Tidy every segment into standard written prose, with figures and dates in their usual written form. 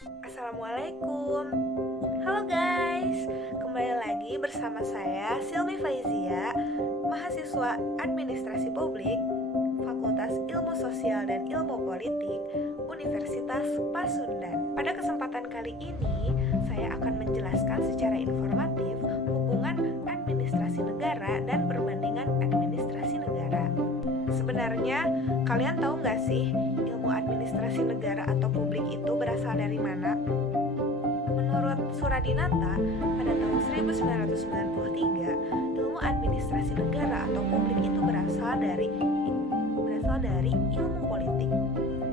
Assalamualaikum. Halo guys, kembali lagi bersama saya Silvi Faizia, mahasiswa Administrasi Publik, Fakultas Ilmu Sosial dan Ilmu Politik, Universitas Pasundan. Pada kesempatan kali ini, saya akan menjelaskan secara informatif hubungan administrasi negara dan perbandingan administrasi negara. Sebenarnya, kalian tahu nggak sih ilmu administrasi negara atau publik itu berasal dari mana? Menurut Suradinata, pada tahun 1993, ilmu administrasi negara atau publik itu berasal dari ilmu politik,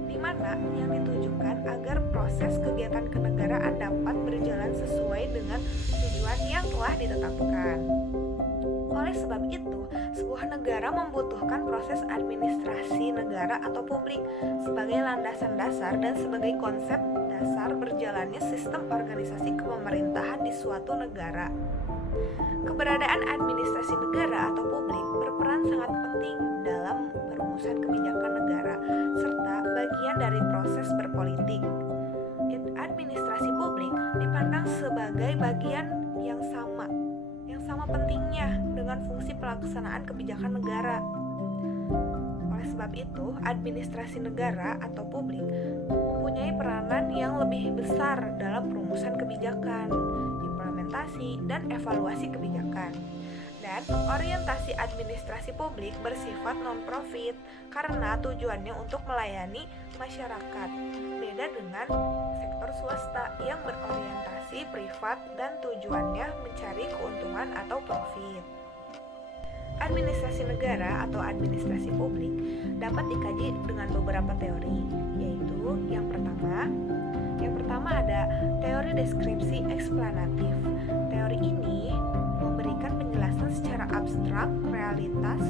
di mana yang ditujukan agar proses kegiatan kenegaraan dapat berjalan sesuai dengan tujuan yang telah ditetapkan. Oleh sebab itu, sebuah negara membutuhkan proses administrasi negara atau publik sebagai landasan dasar dan sebagai konsep dasar berjalannya sistem organisasi kepemerintahan di suatu negara. Keberadaan administrasi negara atau publik berperan sangat penting dalam perumusan kebijakan negara serta bagian dari proses berpolitik. Administrasi publik dipandang sebagai bagian yang sama pentingnya dengan fungsi pelaksanaan kebijakan negara. Oleh sebab itu, administrasi negara atau publik mempunyai peranan yang lebih besar dalam perumusan kebijakan, implementasi, dan evaluasi kebijakan. Dan orientasi administrasi publik bersifat non-profit karena tujuannya untuk melayani masyarakat. Beda dengan sektor swasta yang berorientasi privat dan tujuannya mencari keuntungan atau profit. Administrasi negara atau administrasi publik dapat dikaji dengan beberapa teori, yaitu yang pertama ada teori deskripsi eksplanatif. Teori ini memberikan penjelasan secara abstrak realitas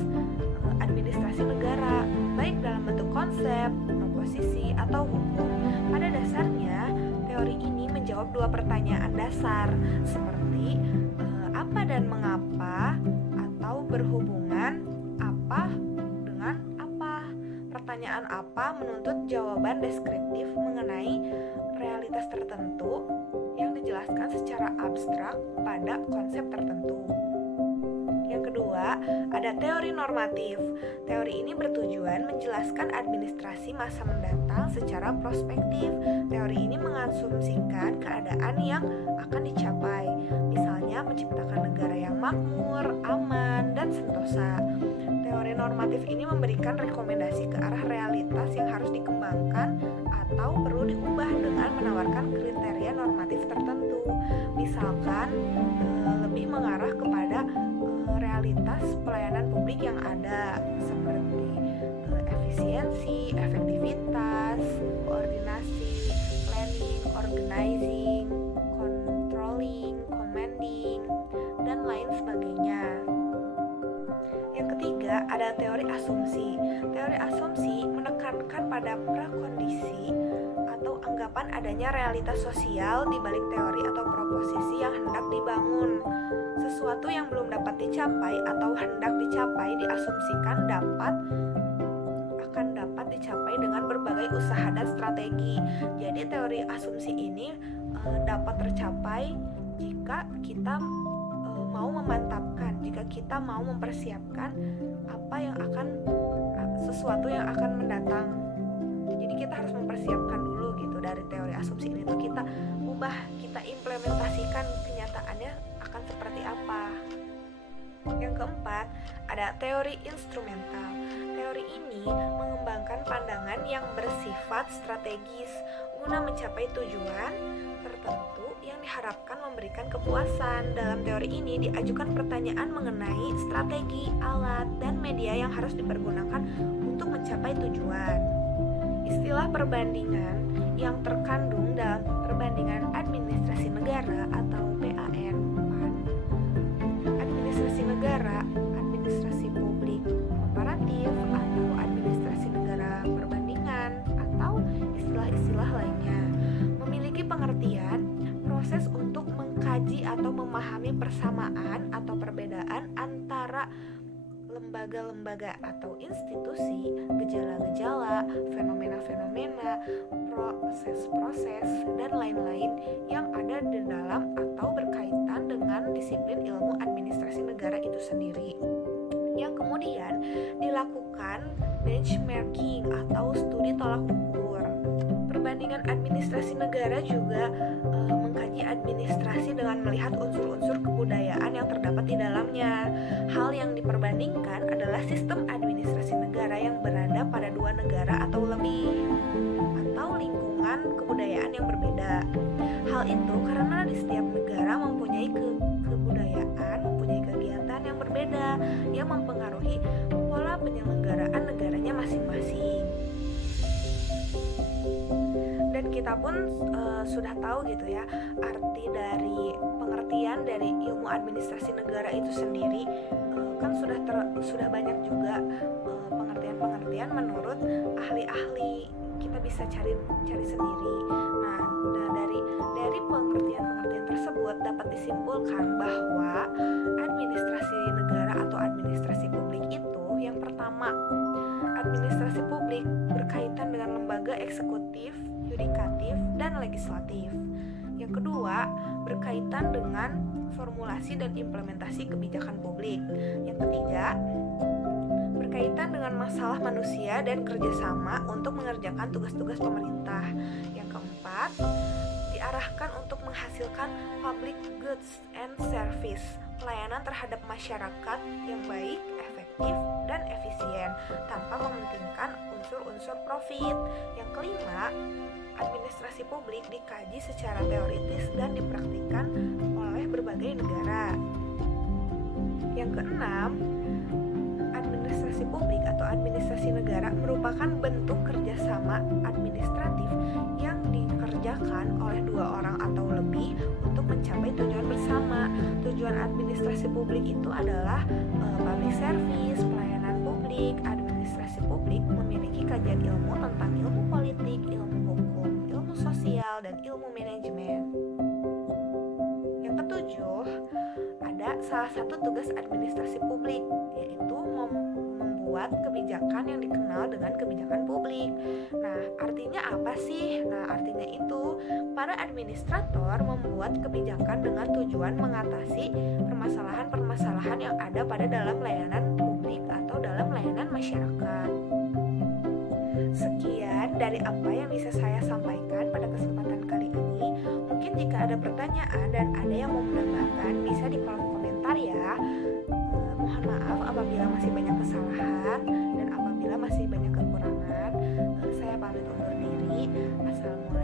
administrasi negara, baik dalam bentuk konsep, proposisi, atau hukum. Pada dasarnya, teori ini menjawab dua pertanyaan dasar, seperti apa dan mengapa, atau berhubungan apa dengan apa. Pertanyaan apa menuntut jawaban deskriptif mengenai realitas tertentu yang dijelaskan secara abstrak pada konsep tertentu. Yang kedua, ada teori normatif. Teori ini bertujuan menjelaskan administrasi masa mendatang secara prospektif. Teori ini mengasumsikan keadaan yang akan dicapai, misalnya menciptakan negara yang makmur, aman, dan sentosa. Teori normatif ini memberikan rekomendasi ke arah realitas yang harus dikembangkan atau perlu diubah dengan menawarkan kriteria normatif tertentu. Misalkan lebih mengarah kepada realitas pelayanan publik yang ada, seperti efisiensi, efektivitas, koordinasi, planning, organizing, controlling, commanding, dan lain sebagainya. Yang ketiga, ada teori asumsi. Teori asumsi menekankan pada prakondisi atau anggapan adanya realitas sosial di balik teori atau proposisi yang hendak dibangun. Sesuatu yang belum dapat dicapai atau hendak dicapai diasumsikan akan dapat dicapai dengan berbagai usaha dan strategi. Jadi teori asumsi ini dapat tercapai jika kita mau memantapkan, jika kita mau mempersiapkan sesuatu yang akan mendatang. Jadi kita harus mempersiapkan dulu gitu. Dari teori asumsi ini tuh kita ubah, kita implementasikan kenyataannya akan seperti apa. Yang keempat, ada teori instrumental. Teori ini mengembangkan pandangan yang bersifat strategis guna mencapai tujuan tertentu yang diharapkan memberikan kepuasan. Dalam teori ini diajukan pertanyaan mengenai strategi, alat, dan media yang harus dipergunakan untuk mencapai tujuan. Istilah perbandingan yang terkandung dalam perbandingan administrasi negara atau PAN, administrasi negara, administrasi publik komparatif, atau administrasi negara perbandingan, atau istilah-istilah lainnya, memiliki pengertian proses untuk mengkaji atau memahami persamaan atau perbedaan antara lembaga-lembaga atau institusi, gejala-gejala, fenomena-fenomena, proses-proses, dan dan lain-lain yang ada di dalam atau berkaitan dengan disiplin ilmu administrasi negara itu sendiri. Yang kemudian dilakukan benchmarking atau studi tolak ukur. Perbandingan administrasi negara juga mengkaji administrasi dengan melihat unsur-unsur kebudayaan yang terdapat di dalamnya. Hal yang diperbandingkan adalah sistem administrasi negara yang berada pada dua negara atau lebih, atau lingkungan kebudayaan yang berbeda. Hal itu karena di setiap negara mempunyai kebudayaan, mempunyai kegiatan yang berbeda yang mempengaruhi pola penyelenggaraan negaranya masing-masing. Dan kita pun sudah tahu gitu ya, arti dari pengertian dari ilmu administrasi negara itu sendiri. Kan sudah banyak juga pengertian-pengertian menurut ahli-ahli. Kita bisa cari sendiri. Nah, dari pengertian-pengertian tersebut dapat disimpulkan bahwa administrasi negara atau administrasi publik itu yang pertama, administrasi publik berkaitan dengan lembaga eksekutif, yudikatif, dan legislatif. Yang kedua, berkaitan dengan formulasi dan implementasi kebijakan publik. Yang ketiga, berkaitan dengan masalah manusia dan kerjasama untuk mengerjakan tugas-tugas pemerintah. Yang keempat, diarahkan untuk menghasilkan public goods and service, pelayanan terhadap masyarakat yang baik, efektif, dan efisien, tanpa mementingkan unsur-unsur profit. Yang kelima, administrasi publik dikaji secara teoritis dan dipraktikkan oleh berbagai negara. Yang keenam, administrasi publik atau administrasi negara merupakan bentuk kerjasama administratif yang dikerjakan oleh dua orang atau lebih untuk mencapai tujuan bersama. Tujuan administrasi publik itu adalah public service, pelayanan publik. Administrasi publik memiliki kajian ilmu tentang ilmu politik, ilmu hukum, ilmu sosial, dan ilmu manajemen. Yang ketujuh, ada salah satu tugas administrasi publik, yaitu membuat kebijakan yang dikenal dengan kebijakan publik. Nah, artinya apa sih? Nah, artinya itu para administrator membuat kebijakan dengan tujuan mengatasi permasalahan-permasalahan yang ada pada dalam layanan publik atau dalam layanan masyarakat. Sekian dari apa yang bisa saya sampaikan pada kesempatan kali ini. Mungkin jika ada pertanyaan dan ada yang mau menambahkan, bisa di kolom komentar ya. Mohon maaf apabila masih banyak kesalahan dan apabila masih banyak kekurangan. Saya pamit undur diri. Assalamualaikum.